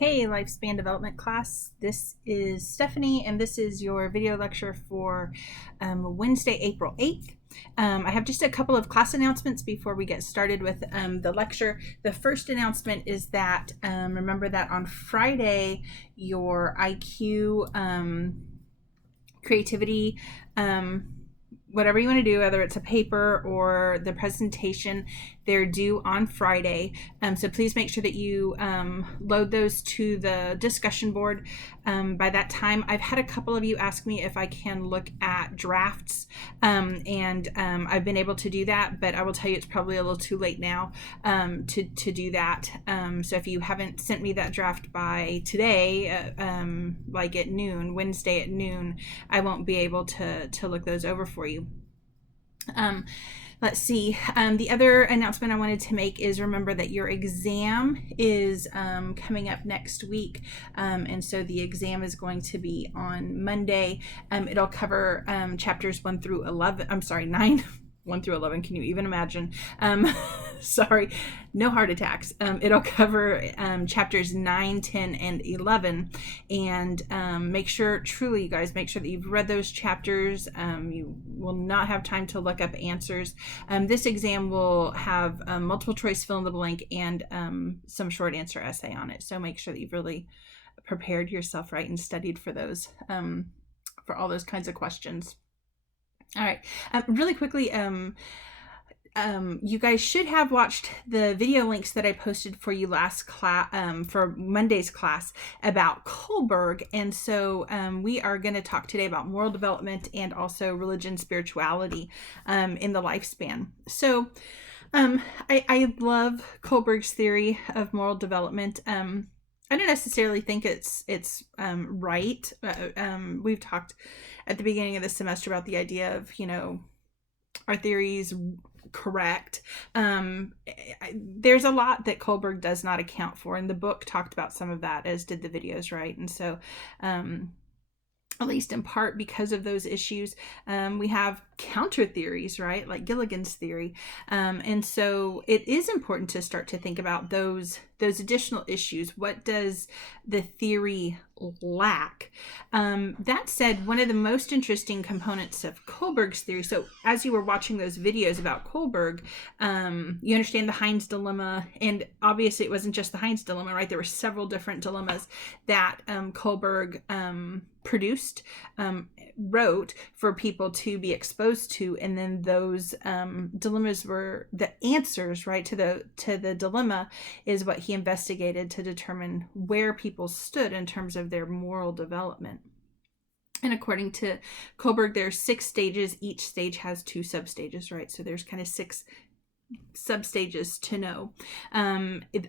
Hey, Lifespan Development class. This is Stephanie, and this is your video lecture for Wednesday, April 8th. I have just a couple of class announcements before we get started with the lecture. The first announcement is that remember that on Friday, your IQ creativity whatever you want to do, whether it's a paper or the presentation, they're due on Friday. So please make sure that you load those to the discussion board by that time. I've had a couple of you ask me if I can look at drafts, and I've been able to do that, but I will tell you it's probably a little too late now to do that. So if you haven't sent me that draft by today, like at noon, Wednesday at noon, I won't be able to look those over for you. Let's see. The other announcement I wanted to make is remember that your exam is coming up next week. And so the exam is going to be on Monday. It'll cover chapters 1 through 11. I'm sorry, 9. 1 through 11. Can you even imagine? Sorry, no heart attacks. It'll cover chapters 9, 10, and 11. And make sure, truly, you guys, make sure that you've read those chapters. You will not have time to look up answers. This exam will have multiple choice fill in the blank and some short answer essay on it. So make sure that you've really prepared yourself right and studied for those, for all those kinds of questions. All right, really quickly, you guys should have watched the video links that I posted for you last class, for Monday's class about Kohlberg. And so we are going to talk today about moral development and also religion, spirituality in the lifespan. So I love Kohlberg's theory of moral development. I don't necessarily think it's right. We've talked at the beginning of the semester about the idea of, our theories correct. There's a lot that Kohlberg does not account for, and the book talked about some of that, as did the videos, right? And so at least in part because of those issues, we have counter theories, right? Like Gilligan's theory. And so it is important to start to think about those additional issues. What does the theory lack? That said, one of the most interesting components of Kohlberg's theory, so as you were watching those videos about Kohlberg, you understand the Heinz dilemma, and obviously it wasn't just the Heinz dilemma, right? There were several different dilemmas that Kohlberg produced, wrote for people to be exposed to, and then those dilemmas were the answers, right, to the dilemma is what he investigated to determine where people stood in terms of their moral development. And according to Kohlberg, there's 6 stages. Each stage has 2 substages, right? So there's kind of 6 substages to know.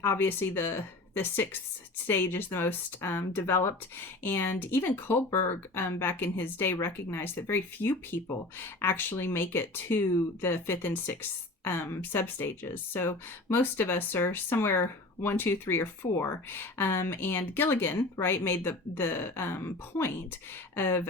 Obviously the 6th stage is the most developed, and even Kohlberg back in his day recognized that very few people actually make it to the 5th and 6th substages. So most of us are somewhere 1, 2, 3, or 4. And Gilligan, right, made the point of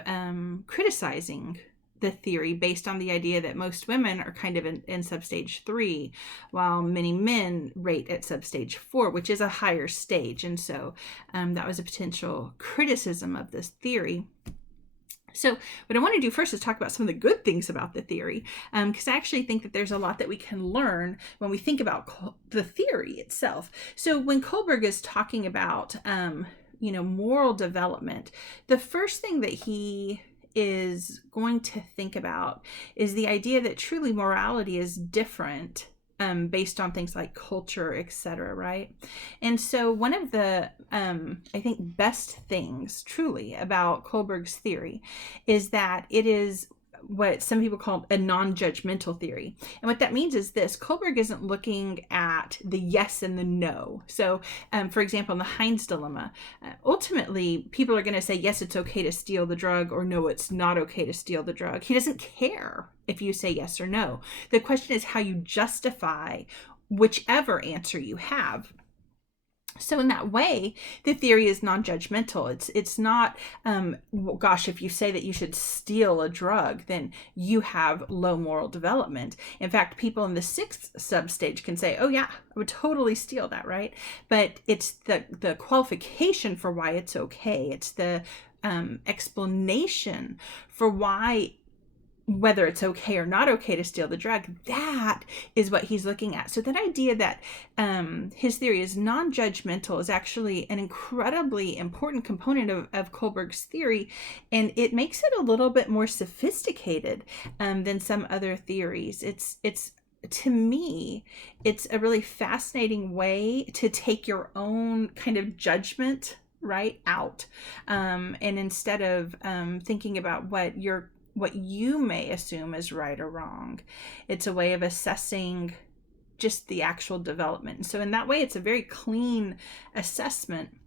criticizing the theory based on the idea that most women are kind of in substage 3, while many men rate at substage 4, which is a higher stage. And so that was a potential criticism of this theory. So what I want to do first is talk about some of the good things about the theory, because I actually think that there's a lot that we can learn when we think about the theory itself. So when Kohlberg is talking about, moral development, the first thing that he is going to think about is the idea that truly morality is different based on things like culture, etc., right? And so one of the, I think, best things truly about Kohlberg's theory is that it is what some people call a non-judgmental theory. And what that means is this: Kohlberg isn't looking at the yes and the no. So, for example, in the Heinz dilemma, ultimately, people are going to say, yes, it's okay to steal the drug, or no, it's not okay to steal the drug. He doesn't care if you say yes or no. The question is how you justify whichever answer you have. So in that way, the theory is non-judgmental. It's not, gosh, if you say that you should steal a drug, then you have low moral development. In fact, people in the sixth substage can say, oh yeah, I would totally steal that, right? But it's the qualification for why it's okay. It's the explanation for why, whether it's okay or not okay to steal the drug, that is what he's looking at. So that idea that his theory is non-judgmental is actually an incredibly important component of Kohlberg's theory, and it makes it a little bit more sophisticated than some other theories. It's to me, it's a really fascinating way to take your own kind of judgment right out, and instead of thinking about what you may assume is right or wrong, it's a way of assessing just the actual development. And so in that way, it's a very clean assessment,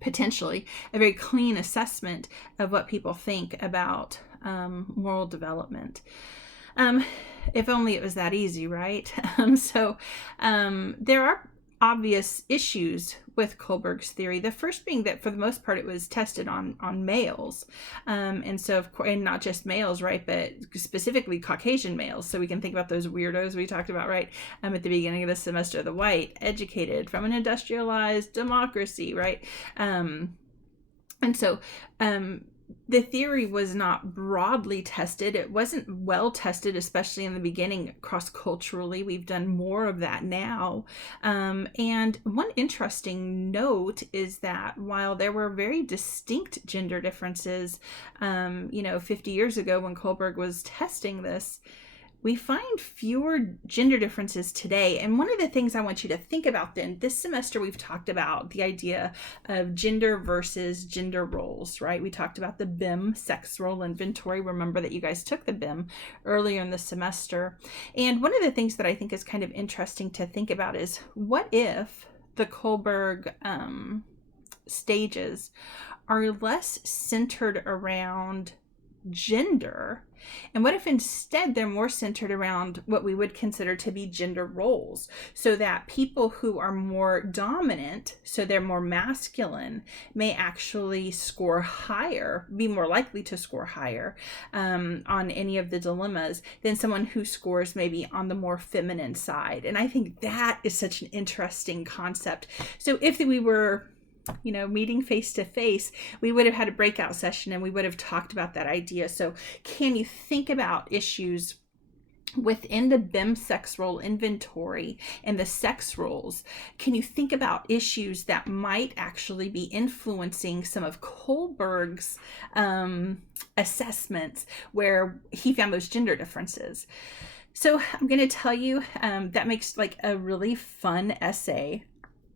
potentially a very clean assessment of what people think about moral development. If only it was that easy, right? There are obvious issues with Kohlberg's theory. The first being that for the most part it was tested on males, and so of course, and not just males, right, but specifically Caucasian males. So we can think about those weirdos we talked about, right, at the beginning of the semester, the white, educated, from an industrialized democracy, right, and so the theory was not broadly tested. It wasn't well tested, especially in the beginning, cross-culturally. We've done more of that now. And one interesting note is that while there were very distinct gender differences, 50 years ago when Kohlberg was testing this, we find fewer gender differences today. And one of the things I want you to think about then, this semester we've talked about the idea of gender versus gender roles, right? We talked about the BIM sex role inventory. Remember that you guys took the BIM earlier in the semester. And one of the things that I think is kind of interesting to think about is, what if the Kohlberg stages are less centered around gender, and what if instead they're more centered around what we would consider to be gender roles, so that people who are more dominant, so they're more masculine, may actually score higher, be more likely to score higher on any of the dilemmas than someone who scores maybe on the more feminine side. And I think that is such an interesting concept. So if we were meeting face to face, we would have had a breakout session and we would have talked about that idea. So can you think about issues within the BIM sex role inventory and the sex roles? Can you think about issues that might actually be influencing some of Kohlberg's assessments where he found those gender differences? So I'm going to tell you, that makes like a really fun essay,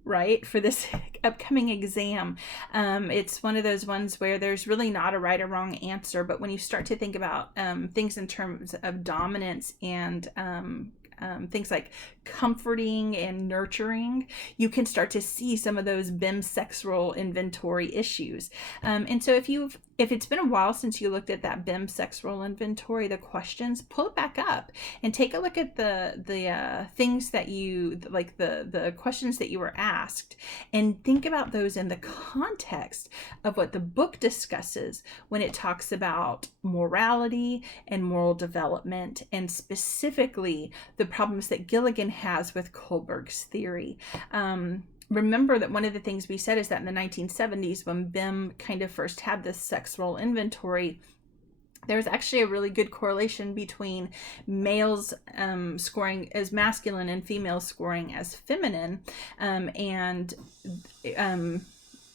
right, for this upcoming exam. It's one of those ones where there's really not a right or wrong answer, but when you start to think about things in terms of dominance and things like comforting and nurturing, you can start to see some of those BIM sex role inventory issues. And so if it's been a while since you looked at that BIM sex role inventory, the questions, pull it back up and take a look at the things that you like, the questions that you were asked, and think about those in the context of what the book discusses when it talks about morality and moral development, and specifically the problems that Gilligan has with Kohlberg's theory. Remember that one of the things we said is that in the 1970s, when BIM kind of first had this sex role inventory, there's actually a really good correlation between males scoring as masculine and females scoring as feminine.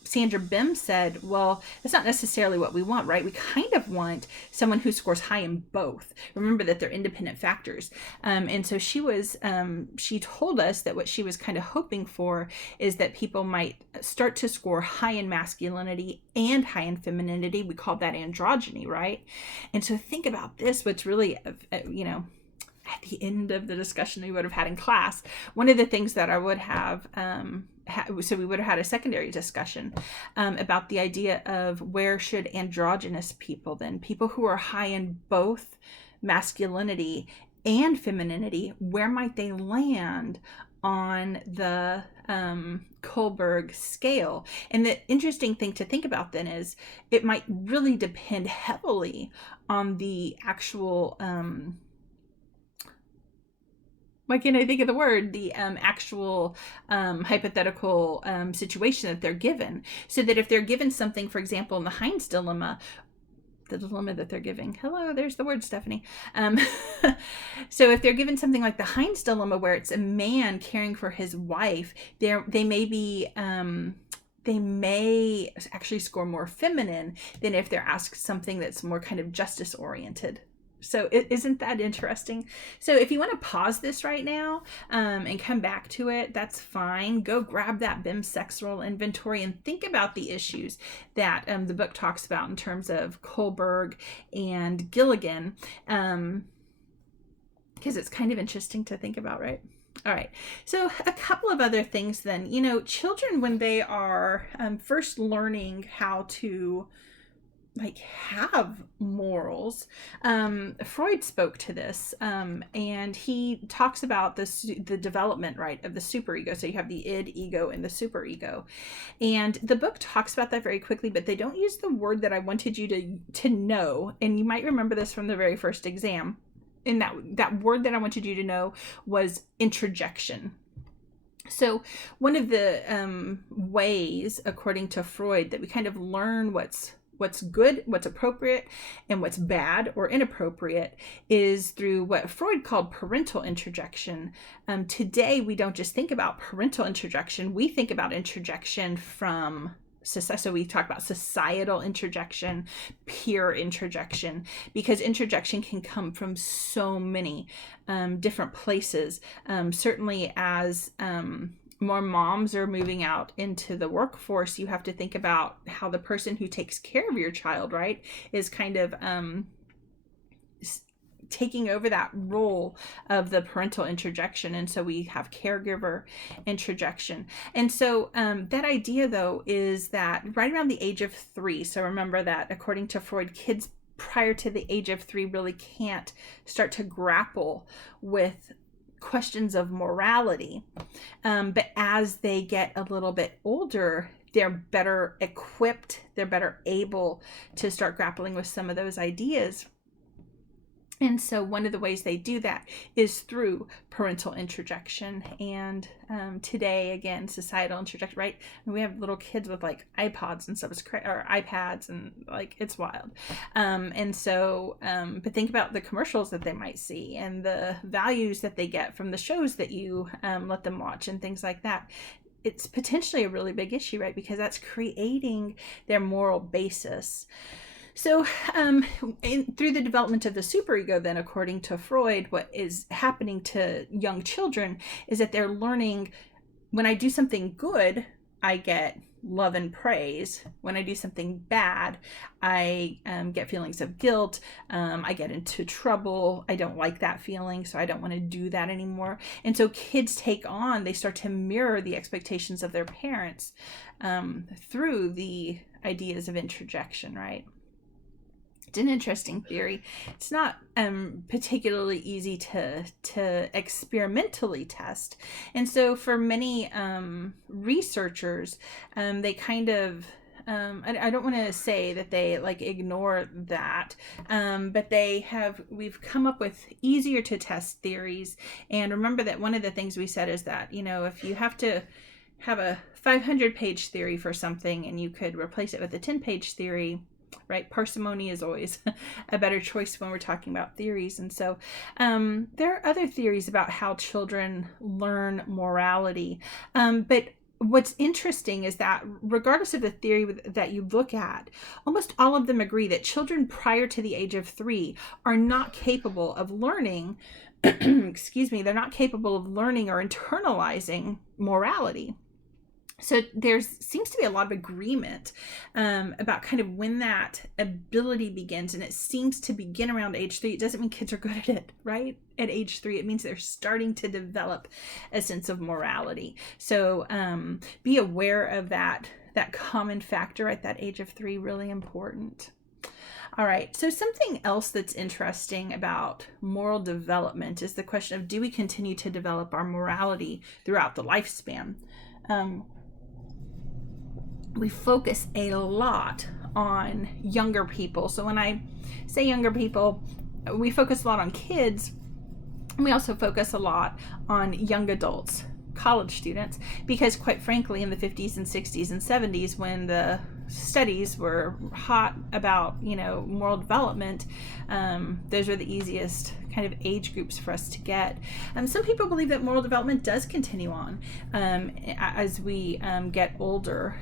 Sandra Bim said, well, that's not necessarily what we want, right? We kind of want someone who scores high in both. Remember that they're independent factors. And so she told us that what she was kind of hoping for is that people might start to score high in masculinity and high in femininity. We call that androgyny, right? And so think about this, what's really, at the end of the discussion we would have had in class, one of the things that I would have, so we would have had a secondary discussion about the idea of where should androgynous people, then people who are high in both masculinity and femininity, where might they land on the Kohlberg scale. And the interesting thing to think about then is it might really depend heavily on the actual why can't I think of the word? The actual hypothetical situation that they're given. So that if they're given something, for example, in the Heinz dilemma, the dilemma that they're giving. Hello, there's the word, Stephanie. So if they're given something like the Heinz dilemma, where it's a man caring for his wife, they may actually score more feminine than if they're asked something that's more kind of justice oriented. So isn't that interesting? So if you want to pause this right now and come back to it, that's fine. Go grab that BIM sex role inventory and think about the issues that the book talks about in terms of Kohlberg and Gilligan, because it's kind of interesting to think about, right? All right, so a couple of other things then. Children, when they are first learning how to have morals, Freud spoke to this, and he talks about the development, right, of the superego. So you have the id, ego, and the superego, and the book talks about that very quickly, but they don't use the word that I wanted you to know, and you might remember this from the very first exam, and that word that I wanted you to know was introjection. So one of the ways, according to Freud, that we kind of learn what's good, what's appropriate, and what's bad or inappropriate is through what Freud called parental introjection. Today, we don't just think about parental introjection, we think about introjection from society. So we talk about societal introjection, peer introjection, because introjection can come from so many different places. Certainly as more moms are moving out into the workforce, you have to think about how the person who takes care of your child, right, is kind of taking over that role of the parental introjection. And so we have caregiver introjection. And so that idea, though, is that right around the age of 3, so remember that according to Freud, kids prior to the age of 3 really can't start to grapple with questions of morality. But as they get a little bit older, they're better equipped, they're better able to start grappling with some of those ideas. And so one of the ways they do that is through parental introjection. And today, again, societal introjection, right? And we have little kids with iPods and stuff, or iPads, and it's wild. And so, but think about the commercials that they might see and the values that they get from the shows that you let them watch and things like that. It's potentially a really big issue, right? Because that's creating their moral basis. So through the development of the superego, then, according to Freud, what is happening to young children is that they're learning, when I do something good, I get love and praise. When I do something bad, I get feelings of guilt. I get into trouble. I don't like that feeling, so I don't want to do that anymore. And so kids they start to mirror the expectations of their parents through the ideas of introjection, right? It's an interesting theory. It's not particularly easy to experimentally test. And so for many researchers, they kind of I don't want to say that they ignore that, but we've come up with easier to test theories. And remember that one of the things we said is that, if you have to have a 500-page theory for something and you could replace it with a 10-page theory, right? Parsimony is always a better choice when we're talking about theories. And so there are other theories about how children learn morality. But what's interesting is that regardless of the theory that you look at, almost all of them agree that children prior to the age of 3 are not capable of learning, they're not capable of learning or internalizing morality. So there seems to be a lot of agreement about kind of when that ability begins, and it seems to begin around age 3. It doesn't mean kids are good at it, right? At age 3, it means they're starting to develop a sense of morality. So be aware of that common factor at that age of 3, really important. All right. So something else that's interesting about moral development is the question of, do we continue to develop our morality throughout the lifespan? We focus a lot on younger people. So when I say younger people, we focus a lot on kids. We also focus a lot on young adults, college students, because quite frankly, in the 50s and 60s and 70s, when the studies were hot about, moral development, those are the easiest kind of age groups for us to get. Some people believe that moral development does continue on as we get older,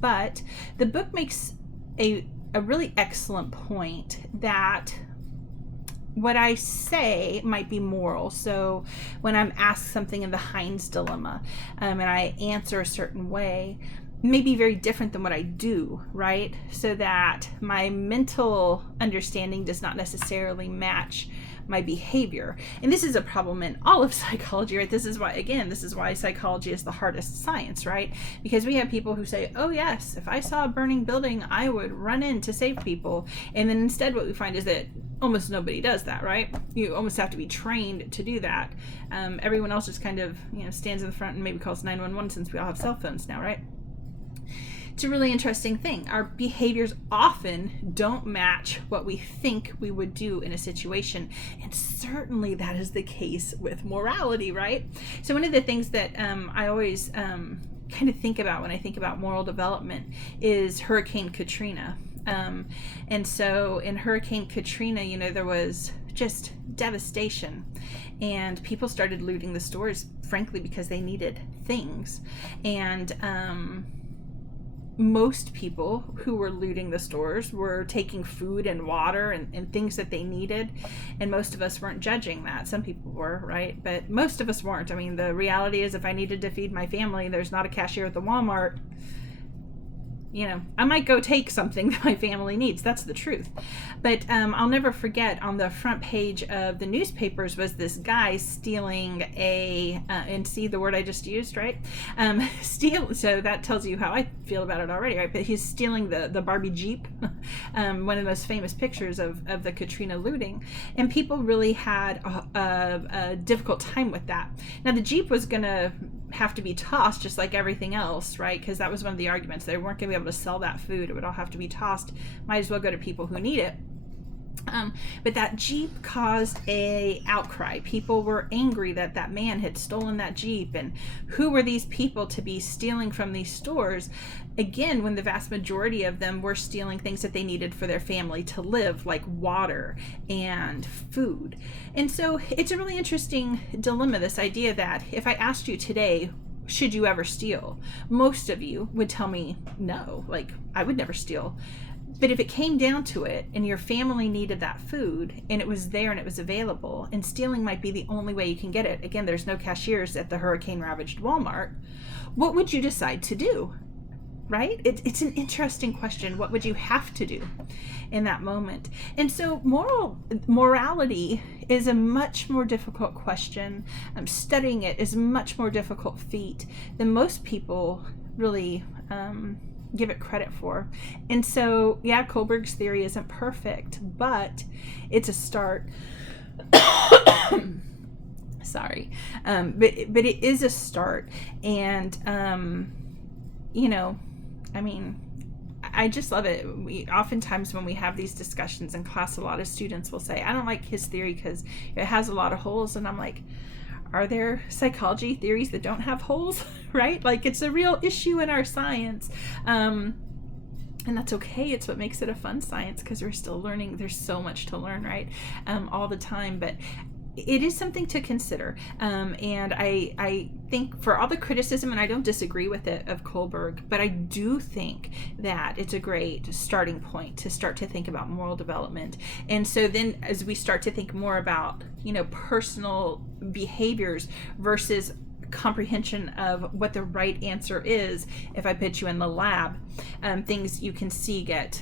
but the book makes a really excellent point that what I say might be moral. So when I'm asked something in the Heinz dilemma, and I answer a certain way, may be very different than what I do, right? So that my mental understanding does not necessarily match my behavior. And this is a problem in all of psychology, right? This is why psychology is the hardest science, right? Because we have people who say, oh yes, if I saw a burning building, I would run in to save people. And then instead what we find is that almost nobody does that, right? You almost have to be trained to do that. Everyone else just kind of, stands in the front and maybe calls 911, since we all have cell phones now, right? It's a really interesting thing. Our behaviors often don't match what we think we would do in a situation. And certainly that is the case with morality, right? So one of the things that I always kind of think about when I think about moral development is Hurricane Katrina. And so in Hurricane Katrina, there was just devastation, and people started looting the stores, frankly, because they needed things. And most people who were looting the stores were taking food and water and things that they needed, and most of us weren't judging that. Some people were, right? But most of us weren't. I mean, the reality is, if I needed to feed my family, there's not a cashier at the Walmart. I might go take something that my family needs. That's the truth. But I'll never forget, on the front page of the newspapers was this guy stealing and see the word I just used, right? So that tells you how I feel about it already, right? But he's stealing the Barbie Jeep, one of the most famous pictures of the Katrina looting. And people really had a difficult time with that. Now, the Jeep was going to have to be tossed just like everything else, right? Because that was one of the arguments. They weren't going to be able to sell that food. It would all have to be tossed. Might as well go to people who need it. But that Jeep caused a outcry. People were angry that that man had stolen that Jeep, and who were these people to be stealing from these stores? Again, when the vast majority of them were stealing things that they needed for their family to live, like water and food. And so it's a really interesting dilemma, this idea that if I asked you today, should you ever steal? Most of you would tell me no, like I would never steal. But if it came down to it and your family needed that food and it was there and it was available, and stealing might be the only way you can get it, again, there's no cashiers at the hurricane ravaged Walmart, what would you decide to do? Right? It's an interesting question. What would you have to do in that moment? And so morality is a much more difficult question. Studying it is a much more difficult feat than most people really give it credit for. And so, yeah, Kohlberg's theory isn't perfect, but it's a start. Sorry. But it is a start. And, I just love it. Oftentimes when we have these discussions in class, a lot of students will say, I don't like his theory because it has a lot of holes. And I'm like, are there psychology theories that don't have holes? Right? Like, it's a real issue in our science. And that's okay. It's what makes it a fun science, because we're still learning. There's so much to learn, right? All the time. But it is something to consider. And I think, for all the criticism, and I don't disagree with it, of Kohlberg, but I do think that it's a great starting point to start to think about moral development. And so then as we start to think more about, personal behaviors versus comprehension of what the right answer is, if I put you in the lab, things you can see get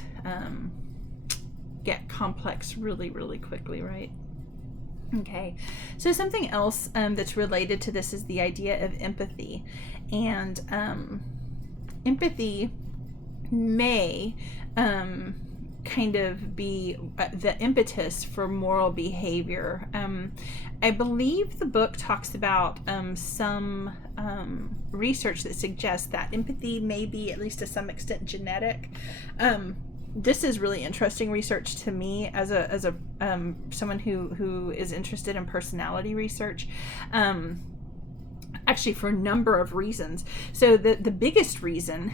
complex really, really quickly, right? Okay, so something else that's related to this is the idea of empathy. And empathy may kind of be the impetus for moral behavior. I believe the book talks about some research that suggests that empathy may be, at least to some extent, genetic. This is really interesting research to me as a someone who is interested in personality research. Actually, for a number of reasons. So the biggest reason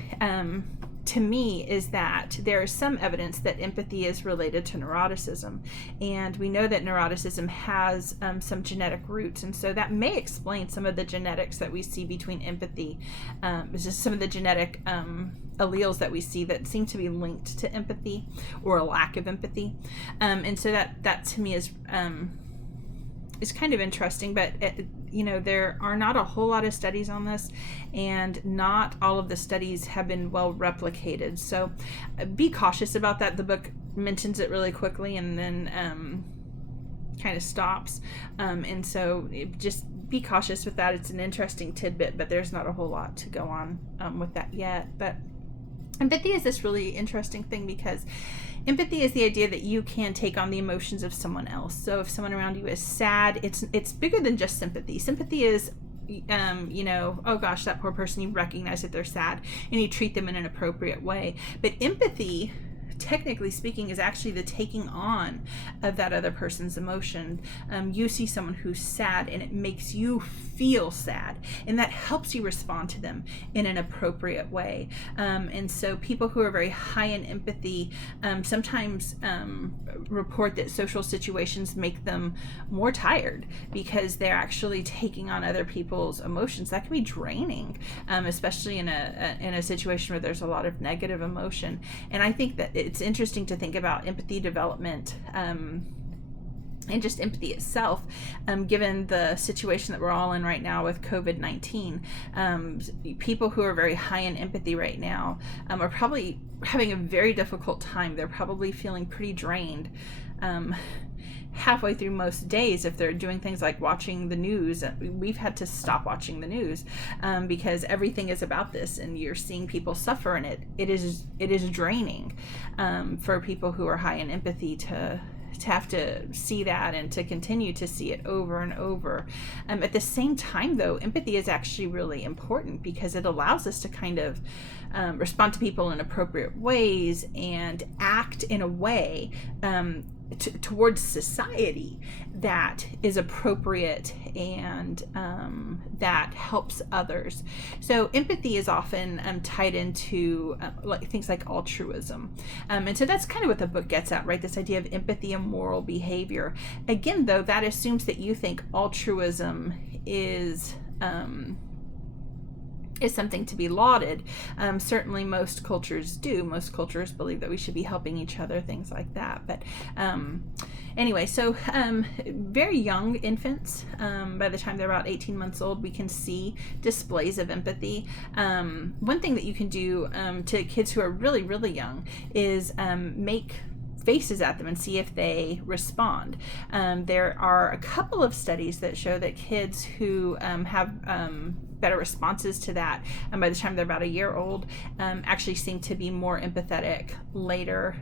to me is that there is some evidence that empathy is related to neuroticism, and we know that neuroticism has some genetic roots, and so that may explain some of the genetics that we see between empathy, just some of the genetic alleles that we see that seem to be linked to empathy or a lack of empathy, and so that to me is kind of interesting, but there are not a whole lot of studies on this, and not all of the studies have been well replicated. So be cautious about that. The book mentions it really quickly and then kind of stops. And so just be cautious with that. It's an interesting tidbit, but there's not a whole lot to go on with that yet. But empathy is this really interesting thing, because empathy is the idea that you can take on the emotions of someone else. So if someone around you is sad, it's bigger than just sympathy. Sympathy is, oh gosh, that poor person, you recognize that they're sad and you treat them in an appropriate way. But empathy, technically speaking, is actually the taking on of that other person's emotion. You see someone who's sad and it makes you feel sad, and that helps you respond to them in an appropriate way. And so people who are very high in empathy sometimes report that social situations make them more tired because they're actually taking on other people's emotions. That can be draining, especially in a situation where there's a lot of negative emotion. And I think that it's interesting to think about empathy development and just empathy itself, given the situation that we're all in right now with COVID-19. People who are very high in empathy right now are probably having a very difficult time. They're probably feeling pretty drained halfway through most days. If they're doing things like watching the news, we've had to stop watching the news because everything is about this, and you're seeing people suffer, and it is draining for people who are high in empathy to have to see that and to continue to see it over and over. At the same time, though, empathy is actually really important because it allows us to kind of respond to people in appropriate ways and act in a way towards society that is appropriate and that helps others. So empathy is often tied into things like altruism. And so that's kind of what the book gets at, right? This idea of empathy and moral behavior. Again, though, that assumes that you think altruism is something to be lauded. Certainly most cultures do. Most cultures believe that we should be helping each other, things like that. But anyway, so very young infants, by the time they're about 18 months old, we can see displays of empathy. One thing that you can do to kids who are really, really young is make faces at them and see if they respond. There are a couple of studies that show that kids who have better responses to that, and by the time they're about a year old, actually seem to be more empathetic later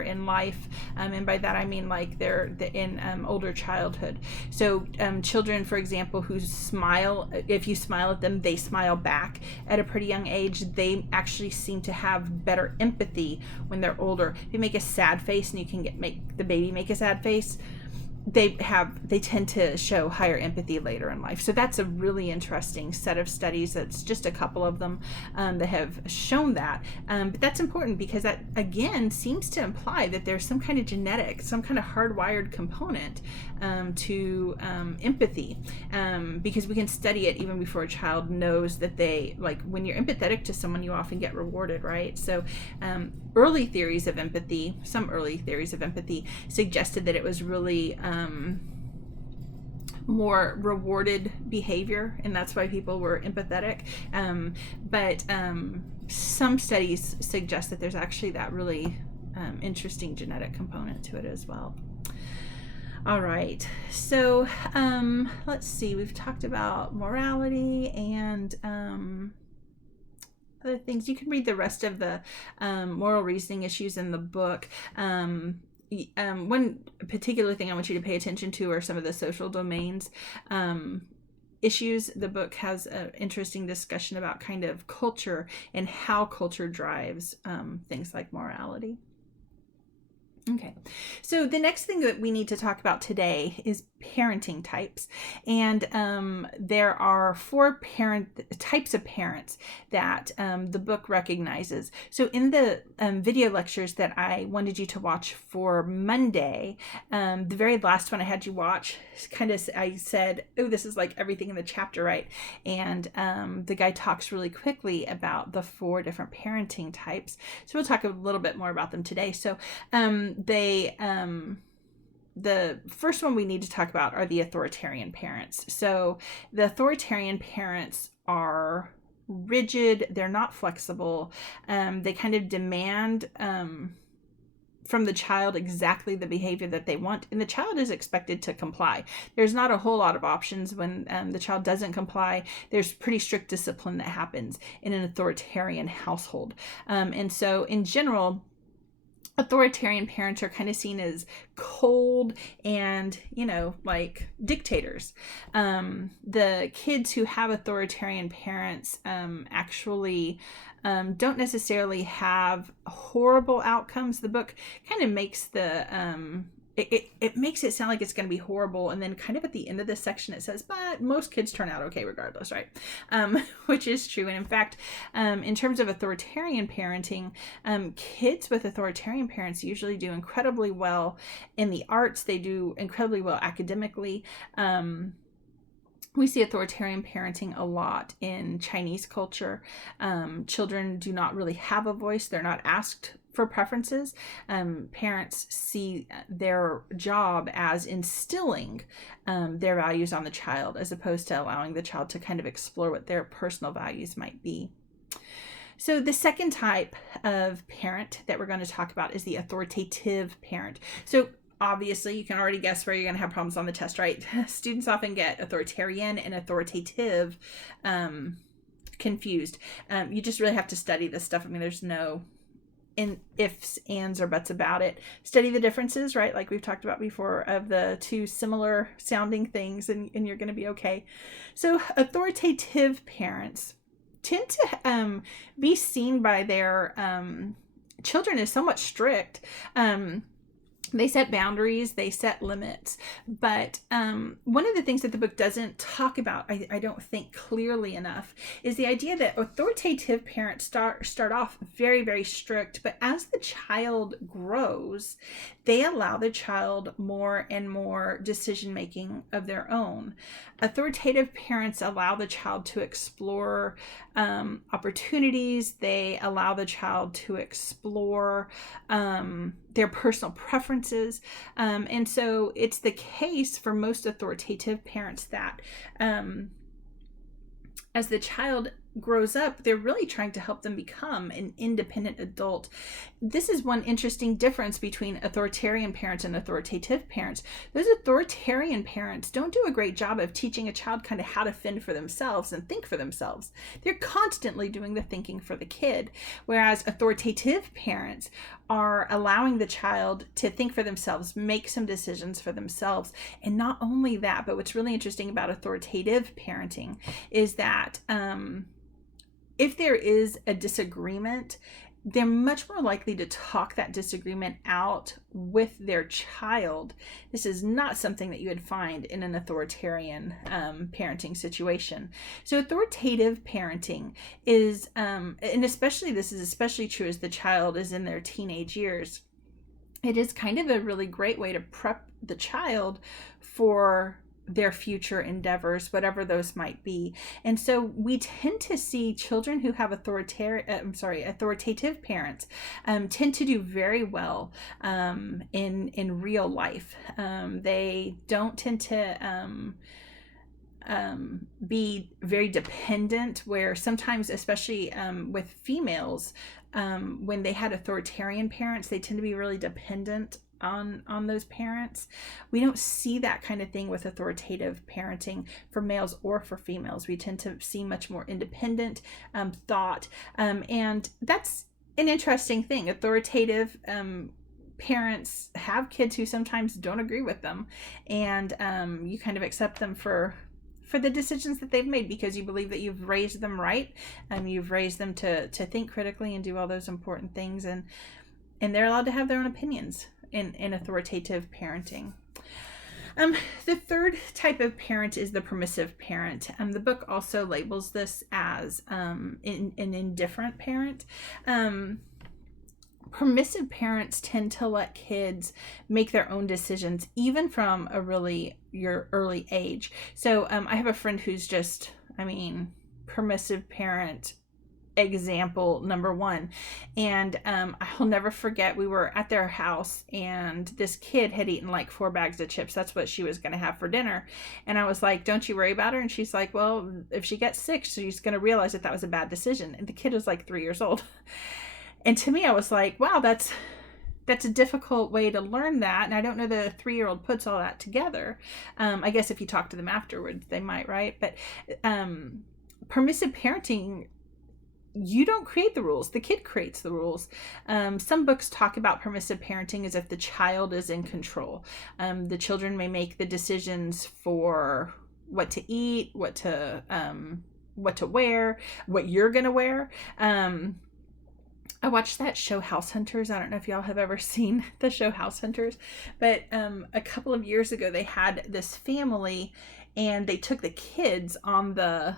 in life, and by that I mean like they're in older childhood. So children, for example, who smile, if you smile at them, they smile back at a pretty young age. They actually seem to have better empathy when they're older. If you make a sad face and you can make the baby make a sad face, they tend to show higher empathy later in life. So that's a really interesting set of studies. That's just a couple of them that have shown that. But that's important because that, again, seems to imply that there's some kind of genetic, some kind of hardwired component to empathy, because we can study it even before a child knows that they, like, when you're empathetic to someone, you often get rewarded, right? So some early theories of empathy suggested that it was really more rewarded behavior, and that's why people were empathetic. But some studies suggest that there's actually that really interesting genetic component to it as well. All right, so let's see. We've talked about morality and other other things. You can read the rest of the moral reasoning issues in the book. One particular thing I want you to pay attention to are some of the social domains issues. The book has an interesting discussion about kind of culture and how culture drives things like morality. Okay, so the next thing that we need to talk about today is parenting types. And there are 4 types of parents that the book recognizes. So in the video lectures that I wanted you to watch for Monday, the very last one I had you watch, I said, oh, this is like everything in the chapter, right? And the guy talks really quickly about the 4 different parenting types. So we'll talk a little bit more about them today. So the first one we need to talk about are the authoritarian parents. So the authoritarian parents are rigid, they're not flexible, they kind of demand from the child exactly the behavior that they want, and the child is expected to comply. There's not a whole lot of options when the child doesn't comply. There's pretty strict discipline that happens in an authoritarian household. And so in general, authoritarian parents are kind of seen as cold and, like dictators. The kids who have authoritarian parents actually don't necessarily have horrible outcomes. The book kind of makes it makes it sound like it's going to be horrible, and then kind of at the end of this section it says, but most kids turn out okay regardless, right? Which is true. And in fact, in terms of authoritarian parenting, kids with authoritarian parents usually do incredibly well in the arts. They do incredibly well academically. We see authoritarian parenting a lot in Chinese culture. Children do not really have a voice. They're not asked for preferences. Parents see their job as instilling their values on the child, as opposed to allowing the child to kind of explore what their personal values might be. So the second type of parent that we're going to talk about is the authoritative parent. So obviously, you can already guess where you're going to have problems on the test, right? Students often get authoritarian and authoritative confused. You just really have to study this stuff. I mean, there's no ifs, ands, or buts about it. Study the differences, right? Like we've talked about before, of the 2 similar sounding things, and you're going to be okay. So authoritative parents tend to be seen by their children as somewhat strict. They set boundaries, they set limits. But one of the things that the book doesn't talk about, I don't think clearly enough, is the idea that authoritative parents start off very, very strict, but as the child grows, they allow the child more and more decision making of their own. Authoritative parents allow the child to explore opportunities. They allow the child to explore their personal preferences. And so it's the case for most authoritative parents that as the child grows up, they're really trying to help them become an independent adult. This is one interesting difference between authoritarian parents and authoritative parents. Those authoritarian parents don't do a great job of teaching a child kind of how to fend for themselves and think for themselves. They're constantly doing the thinking for the kid, whereas authoritative parents are allowing the child to think for themselves, make some decisions for themselves. And not only that, but what's really interesting about authoritative parenting is that if there is a disagreement, they're much more likely to talk that disagreement out with their child. This is not something that you would find in an authoritarian parenting situation. So authoritative parenting is, and especially this is especially true as the child is in their teenage years, it is kind of a really great way to prep the child for their future endeavors, whatever those might be. And so we tend to see children who have authoritative parents tend to do very well in real life. They don't tend to be very dependent, where sometimes, especially with females, when they had authoritarian parents, they tend to be really dependent on those parents. We don't see that kind of thing with authoritative parenting for males or for females. We tend to see much more independent thought, and that's an interesting thing. Authoritative parents have kids who sometimes don't agree with them, and you kind of accept them for the decisions that they've made because you believe that you've raised them right, and you've raised them to think critically and do all those important things, and they're allowed to have their own opinions in authoritative parenting. The third type of parent is the permissive parent. The book also labels this as an indifferent parent. Permissive parents tend to let kids make their own decisions, even from a really early age. So I have a friend who's just, permissive parent example number one. And I'll never forget, we were at their house and this kid had eaten like 4 bags of chips. That's what she was going to have for dinner. And I was like, don't you worry about her. And she's like, well, if she gets sick, she's going to realize that was a bad decision. And the kid was like 3 years old. And to me, I was like, wow, that's a difficult way to learn that. And I don't know that a 3-year-old puts all that together. I guess if you talk to them afterwards, they might, right? But permissive parenting, you don't create the rules. The kid creates the rules. Some books talk about permissive parenting as if the child is in control. The children may make the decisions for what to eat, what to wear, what you're going to wear. I watched that show House Hunters. I don't know if y'all have ever seen the show House Hunters, but a couple of years ago they had this family and they took the kids on the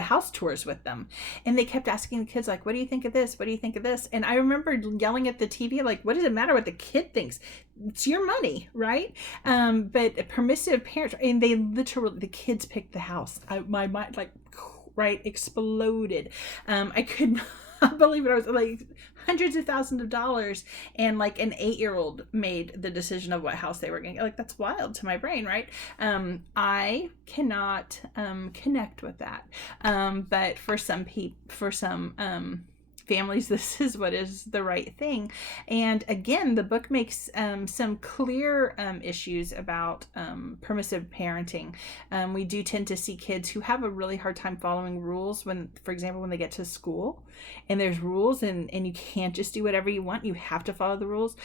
house tours with them, and they kept asking the kids, like, what do you think of this? What do you think of this? And I remember yelling at the TV, like, what does it matter what the kid thinks? It's your money, right? But permissive parents, and they literally, the kids picked the house. My mind, like, right, exploded. I could not believe it. I was like hundreds of thousands of dollars, and like an 8-year-old made the decision of what house they were going to get. Like, that's wild to my brain, right? I cannot connect with that. But for some families, this is what is the right thing. And again, the book makes some clear issues about permissive parenting. We do tend to see kids who have a really hard time following rules when, for example, when they get to school and there's rules and you can't just do whatever you want. You have to follow the rules.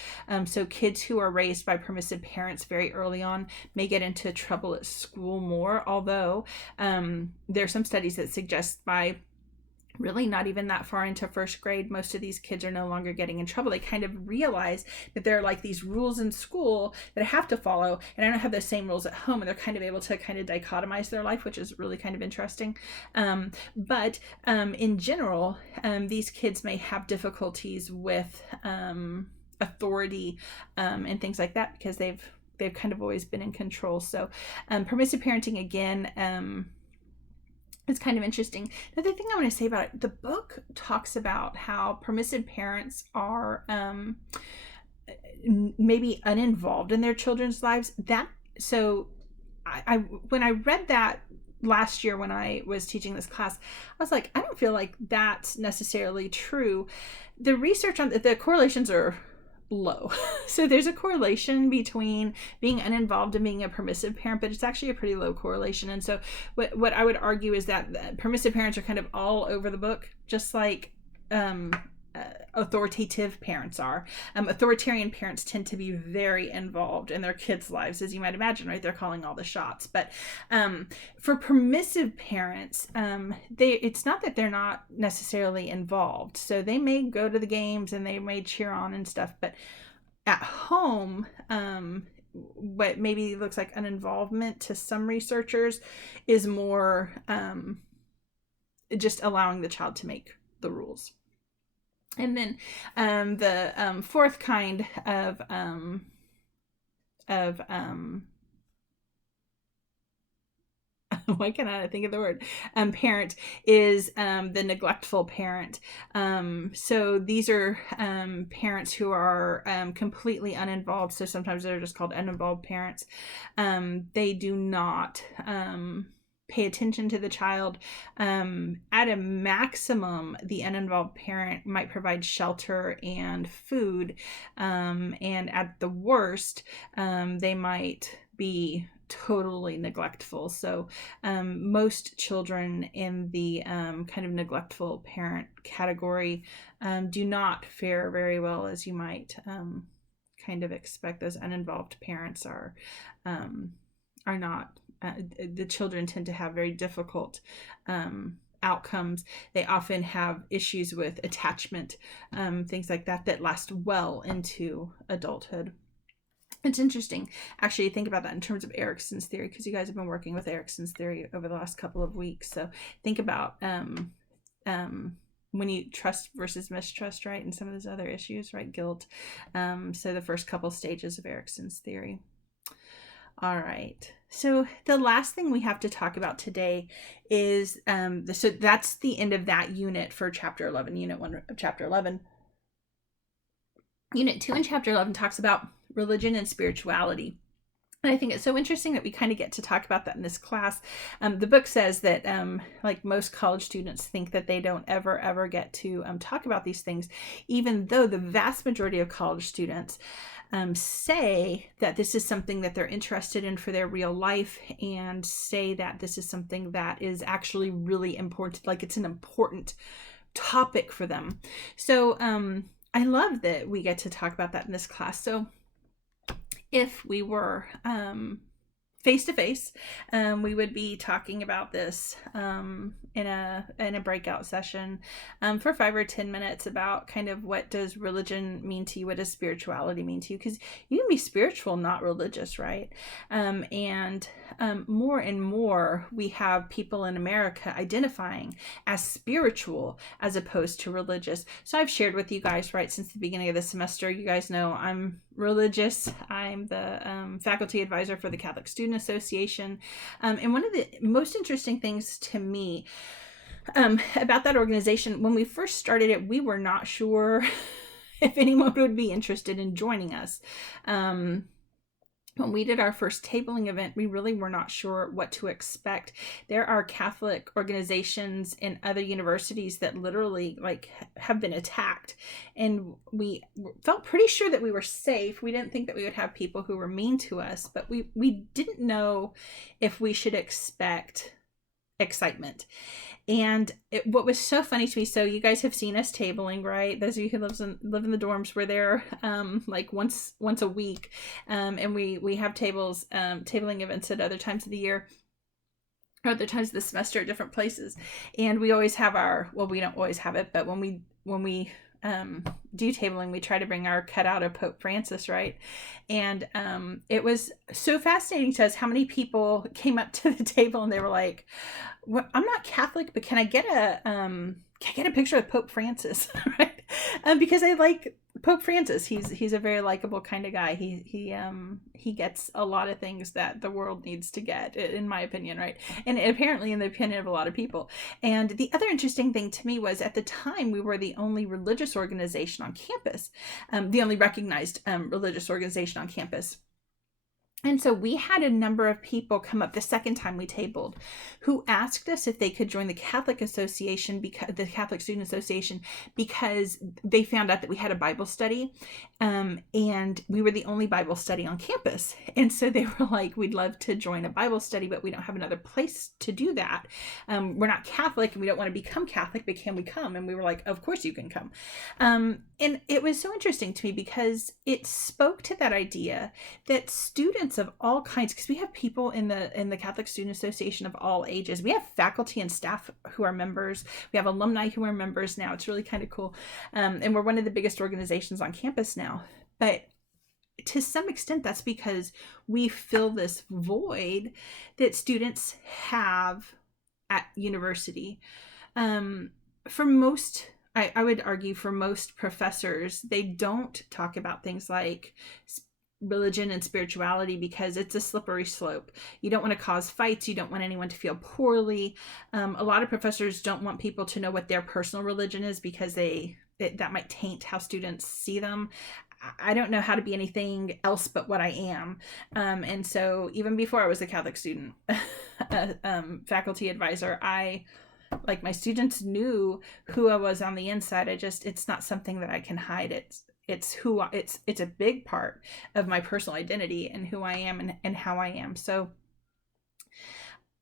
So kids who are raised by permissive parents very early on may get into trouble at school more, although there are some studies that suggest by really not even that far into first grade, most of these kids are no longer getting in trouble. They kind of realize that there are like these rules in school that I have to follow, and I don't have the same rules at home, and they're kind of able to kind of dichotomize their life, which is really kind of interesting. But in general, these kids may have difficulties with authority and things like that because they've kind of always been in control. So permissive parenting, again, it's kind of interesting. Another thing I want to say about it, the book talks about how permissive parents are maybe uninvolved in their children's lives. So I when I read that last year when I was teaching this class, I was like, I don't feel like that's necessarily true. The research on the correlations are low. So there's a correlation between being uninvolved and being a permissive parent, but it's actually a pretty low correlation. And so what I would argue is that permissive parents are kind of all over the book, just like authoritative parents are. Authoritarian parents tend to be very involved in their kids' lives, as you might imagine, right? They're calling all the shots. But for permissive parents, it's not that they're not necessarily involved. So they may go to the games and they may cheer on and stuff, but at home, what maybe looks like an involvement to some researchers is more just allowing the child to make the rules. And then the fourth kind of why can't I think of the word? Parent is the neglectful parent. So these are parents who are completely uninvolved. So sometimes they're just called uninvolved parents. They do not pay attention to the child. At a maximum, the uninvolved parent might provide shelter and food. And at the worst, they might be totally neglectful. So most children in the kind of neglectful parent category do not fare very well, as you might kind of expect. Those uninvolved parents are not. The children tend to have very difficult outcomes. They often have issues with attachment, things like that, that last well into adulthood. It's interesting, actually, to think about that in terms of Erikson's theory, because you guys have been working with Erikson's theory over the last couple of weeks. So think about when you trust versus mistrust, right? And some of those other issues, right? Guilt. So the first couple stages of Erikson's theory. All right. So the last thing we have to talk about today is, so that's the end of that unit for chapter 11, unit 1 of chapter 11. Unit 2 in chapter 11 talks about religion and spirituality. And I think it's so interesting that we kind of get to talk about that in this class. The book says that like most college students think that they don't ever get to talk about these things, even though the vast majority of college students say that this is something that they're interested in for their real life, and say that this is something that is actually really important, like it's an important topic for them. So I love that we get to talk about that in this class. So if we were face to face, we would be talking about this in a breakout session for 5 or 10 minutes about kind of what does religion mean to you, what does spirituality mean to you, because you can be spiritual, not religious, right? And more and more we have people in America identifying as spiritual as opposed to religious. So I've shared with you guys, right, since the beginning of the semester, you guys know I'm religious. I'm the faculty advisor for the Catholic Student Association. And one of the most interesting things to me about that organization, when we first started it, we were not sure if anyone would be interested in joining us. When we did our first tabling event, we really were not sure what to expect. There are Catholic organizations in other universities that literally have been attacked, and we felt pretty sure that we were safe. We didn't think that we would have people who were mean to us, but we didn't know if we should expect excitement. And what was so funny to me, so you guys have seen us tabling, right? Those of you who live in the dorms, we're there like once a week, and we have tabling events at other times of the year, or other times of the semester at different places. And we always have we don't always have it, but when we do tabling, we try to bring our cutout of Pope Francis, right? And it was so fascinating to us how many people came up to the table and they were like, well, I'm not Catholic, but can I get a picture of Pope Francis? Right? Because I like Pope Francis. He's a very likable kind of guy. He gets a lot of things that the world needs to get, in my opinion, right? And apparently in the opinion of a lot of people. And the other interesting thing to me was, at the time, we were the only religious organization on campus, the only recognized religious organization on campus. And so we had a number of people come up the second time we tabled who asked us if they could join the Catholic Association, because the Catholic Student Association, because they found out that we had a Bible study, and we were the only Bible study on campus. And so they were like, we'd love to join a Bible study, but we don't have another place to do that. We're not Catholic and we don't want to become Catholic, but can we come? And we were like, of course you can come. And it was so interesting to me because it spoke to that idea that students of all kinds, because we have people in the Catholic Student Association of all ages. We have faculty and staff who are members. We have alumni who are members now. It's really kind of cool. And we're one of the biggest organizations on campus now. But to some extent, that's because we fill this void that students have at university. For most, I would argue, for most professors, they don't talk about things like religion and spirituality because it's a slippery slope. You don't want to cause fights. You don't want anyone to feel poorly. A lot of professors don't want people to know what their personal religion is because that might taint how students see them. I don't know how to be anything else but what I am. And so even before I was a Catholic student, faculty advisor, like my students knew who I was on the inside. It's not something that I can hide. It's a big part of my personal identity and who I am and how I am. So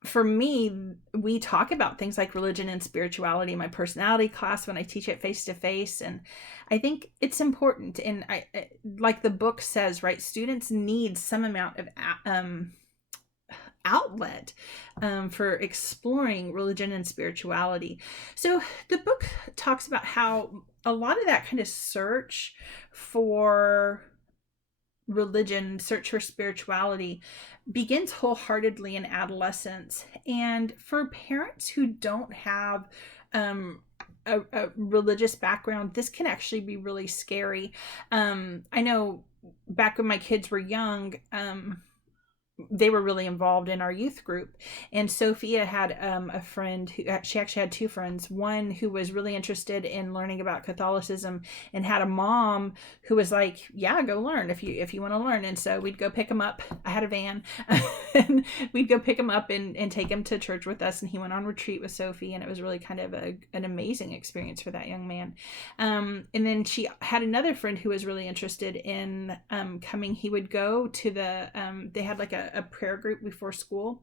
for me, we talk about things like religion and spirituality in my personality class when I teach it face to face. And I think it's important. And like the book says, right, students need some amount of outlet for exploring religion and spirituality. So the book talks about how a lot of that kind of search for religion, search for spirituality begins wholeheartedly in adolescence. And for parents who don't have a religious background, this can actually be really scary. I know back when my kids were young, they were really involved in our youth group, and Sophia had a friend who she actually had two friends, one who was really interested in learning about Catholicism and had a mom who was like, yeah, go learn if you want to learn. And so we'd go pick him up. I had a van and we'd go pick him up and take him to church with us, and he went on retreat with Sophie, and it was really kind of an amazing experience for that young man. And then she had another friend who was really interested in coming. He would go to they had like a prayer group before school,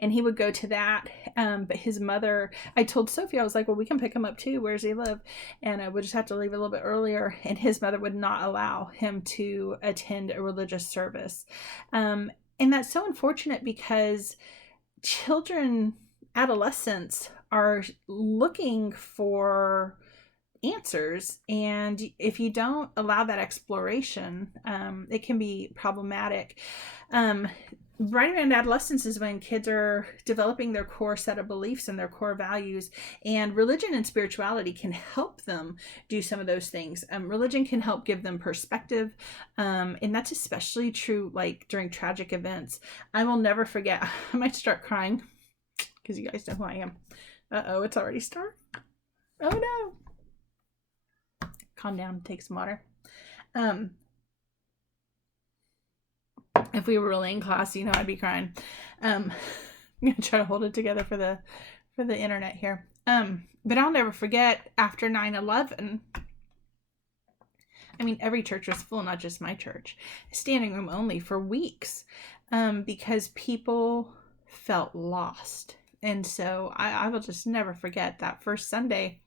and he would go to that. But his mother, I told Sophie, I was like, well, we can pick him up too. Where does he live? And I would just have to leave a little bit earlier. And his mother would not allow him to attend a religious service. And that's so unfortunate because adolescents are looking for answers, and if you don't allow that exploration, it can be problematic. Right around adolescence is when kids are developing their core set of beliefs and their core values, and religion and spirituality can help them do some of those things. Religion can help give them perspective, and that's especially true like during tragic events. I will never forget, I might start crying because you guys know who I am. Uh-oh, it's already starting. Oh no. Calm down, take some water. If we were really in class, I'd be crying. I'm gonna try to hold it together for the internet here. But I'll never forget after 9/11. I mean, every church was full, not just my church. Standing room only for weeks, because people felt lost. And so I will just never forget that first Sunday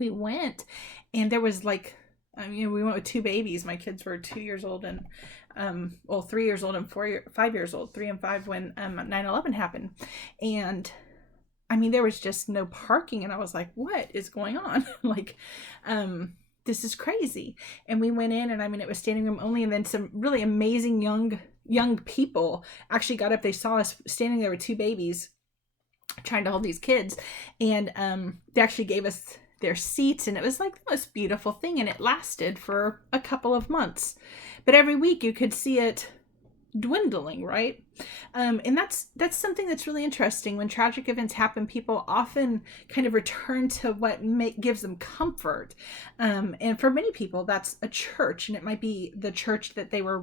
we went, and there was we went with two babies. My kids were 2 years old and 3 years old and 5 years old, 3 and 5 when 9/11 happened. And I mean, there was just no parking, and I was like, what is going on? This is crazy. And we went in, and I mean, it was standing room only, and then some really amazing young people actually got up. They saw us standing there with two babies trying to hold these kids, and they actually gave us their seats, and it was like the most beautiful thing, and it lasted for a couple of months. But every week you could see it dwindling, right? And that's something that's really interesting. When tragic events happen, people often kind of return to what gives them comfort. And for many people, that's a church, and it might be the church that they were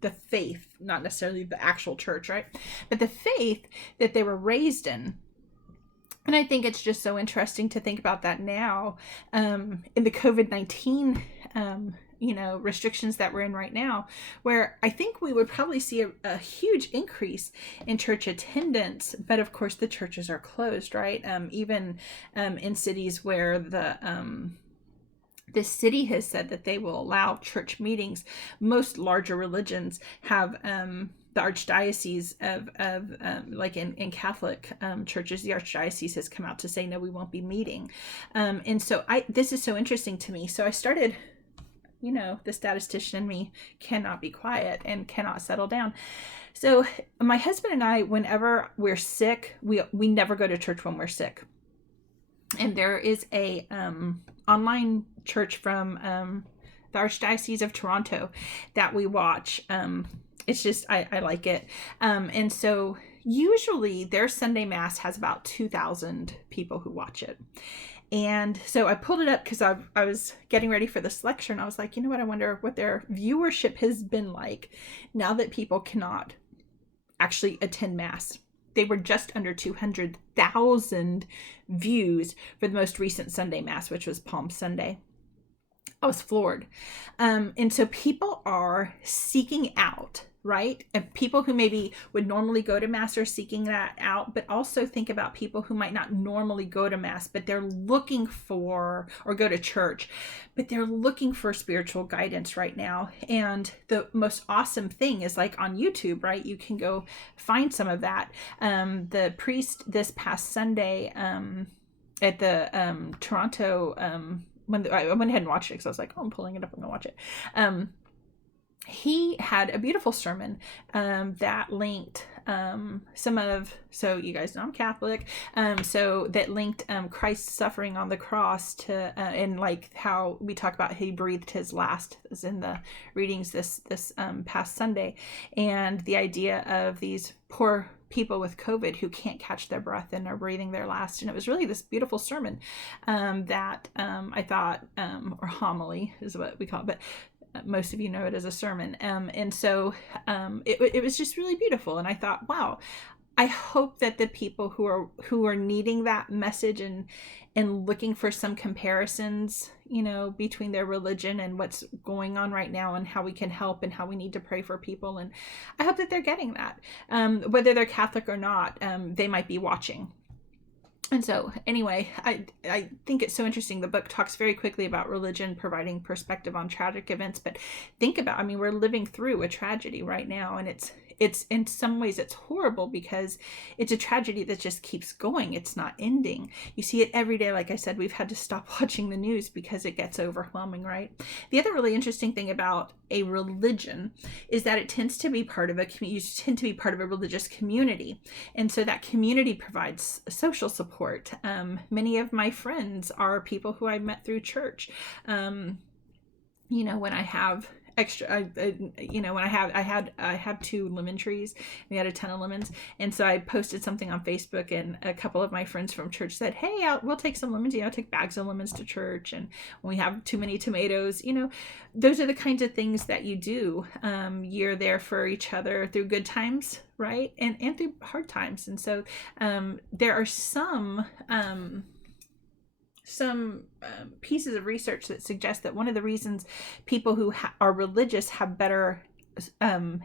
the faith, not necessarily the actual church, right? But the faith that they were raised in. And I think it's just so interesting to think about that now, in the COVID-19, restrictions that we're in right now, where I think we would probably see a huge increase in church attendance. But of course, the churches are closed, right? Even in cities where the city has said that they will allow church meetings. Most larger religions have the archdiocese in Catholic churches, the archdiocese has come out to say, no, we won't be meeting. And so this is so interesting to me. So I started, the statistician in me cannot be quiet and cannot settle down. So my husband and I, whenever we're sick, we never go to church when we're sick. And there is a online church from the Archdiocese of Toronto that we watch. It's just, I like it. And so usually their Sunday Mass has about 2,000 people who watch it. And so I pulled it up because I was getting ready for this lecture, and I was like, you know what, I wonder what their viewership has been like now that people cannot actually attend Mass. They were just under 200,000 views for the most recent Sunday Mass, which was Palm Sunday. I was floored. And so people are seeking out, right? And people who maybe would normally go to Mass are seeking that out, but also think about people who might not normally go to Mass, but they're looking for, or go to church, but they're looking for spiritual guidance right now. And the most awesome thing is, like, on YouTube, right? You can go find some of that. The priest this past Sunday at the Toronto, when I went ahead and watched it because I was like, oh, I'm pulling it up, I'm gonna watch it. He had a beautiful sermon that linked so you guys know I'm Catholic, so that linked Christ's suffering on the cross to and like how we talk about he breathed his last, as in the readings this past Sunday, and the idea of these poor people with COVID who can't catch their breath and are breathing their last. And it was really this beautiful sermon that I thought, or homily is what we call it, but most of you know it as a sermon. And so it was just really beautiful. And I thought, wow, I hope that the people who are needing that message and looking for some comparisons, you know, between their religion and what's going on right now and how we can help and how we need to pray for people. And I hope that they're getting that, whether they're Catholic or not, they might be watching. And so anyway, I think it's so interesting. The book talks very quickly about religion providing perspective on tragic events, but think about, I mean, we're living through a tragedy right now, and it's in some ways it's horrible because it's a tragedy that just keeps going. It's not ending. You see it every day. Like I said, we've had to stop watching the news because it gets overwhelming, right? The other really interesting thing about a religion is that it tends to be part of you tend to be part of a religious community. And so that community provides social support. Many of my friends are people who I met through church. You know, when I have extra, when I have 2 lemon trees. We had a ton of lemons, and so I posted something on Facebook, and a couple of my friends from church said, "Hey, we'll take some lemons. You know, take bags of lemons to church, and when we have too many tomatoes, you know, those are the kinds of things that you do. You're there for each other through good times, right, and through hard times. And so there are some pieces of research that suggest that one of the reasons people who are religious have better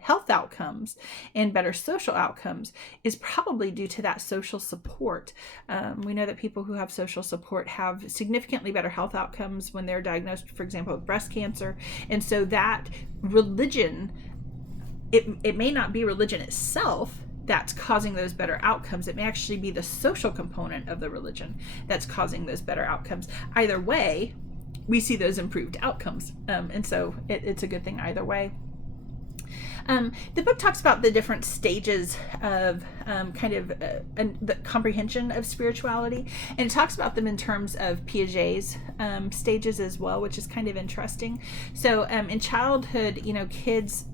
health outcomes and better social outcomes is probably due to that social support. We know that people who have social support have significantly better health outcomes when they're diagnosed, for example, with breast cancer. And so that religion, it may not be religion itself that's causing those better outcomes. It may actually be the social component of the religion that's causing those better outcomes. Either way, we see those improved outcomes. And so it's a good thing either way. The book talks about the different stages of the comprehension of spirituality, and it talks about them in terms of Piaget's stages as well, which is kind of interesting. So in childhood, you know, kids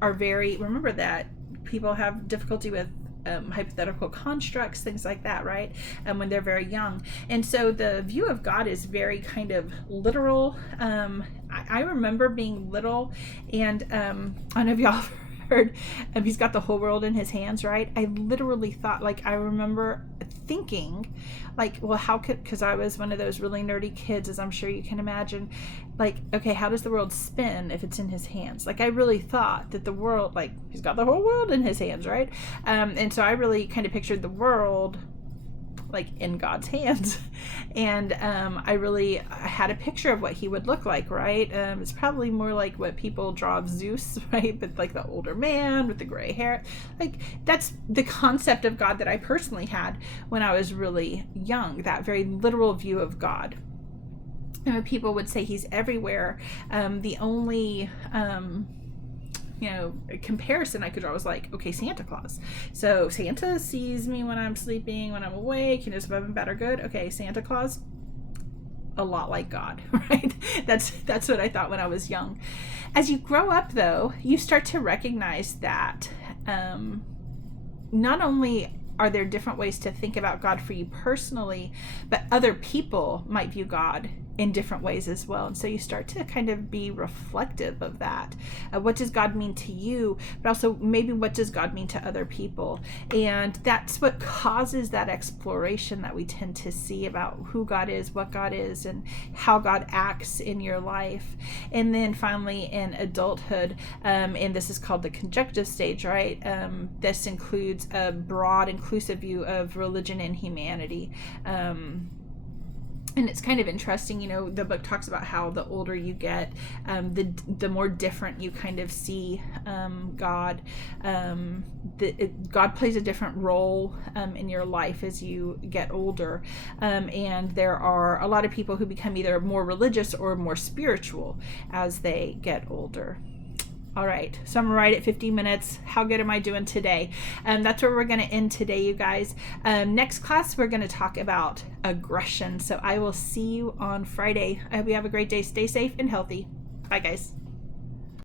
remember that people have difficulty with hypothetical constructs, things like that, right? When they're very young. And so the view of God is very kind of literal. I remember being little, and I don't know if y'all heard, he's got the whole world in his hands, right? I literally thought, like, I remember thinking, like, well, how could, because I was one of those really nerdy kids, as I'm sure you can imagine, like, okay, how does the world spin if it's in his hands? Like, I really thought that the world, like, he's got the whole world in his hands, right? And so I really kind of pictured the world like in God's hands. And I had a picture of what he would look like, right? It's probably more like what people draw of Zeus, right? But like the older man with the gray hair. Like, that's the concept of God that I personally had when I was really young, that very literal view of God. People would say he's everywhere. The only comparison I could draw was like, okay, Santa Claus. So Santa sees me when I'm sleeping, when I'm awake, he knows if I'm bad or good. Okay, Santa Claus, a lot like God, right? That's what I thought when I was young. As you grow up, though, you start to recognize that not only are there different ways to think about God for you personally, but other people might view God in different ways as well. And so you start to kind of be reflective of that. What does God mean to you? But also maybe what does God mean to other people? And that's what causes that exploration that we tend to see about who God is, what God is, and how God acts in your life. And then finally in adulthood, and this is called the conjunctive stage, right? This includes a broad, inclusive view of religion and humanity. And it's kind of interesting, the book talks about how the older you get, the more different you kind of see God. God plays a different role in your life as you get older. And there are a lot of people who become either more religious or more spiritual as they get older. All right, so I'm right at 15 minutes. How good am I doing today? That's where we're going to end today, you guys. Next class, we're going to talk about aggression. So I will see you on Friday. I hope you have a great day. Stay safe and healthy. Bye, guys.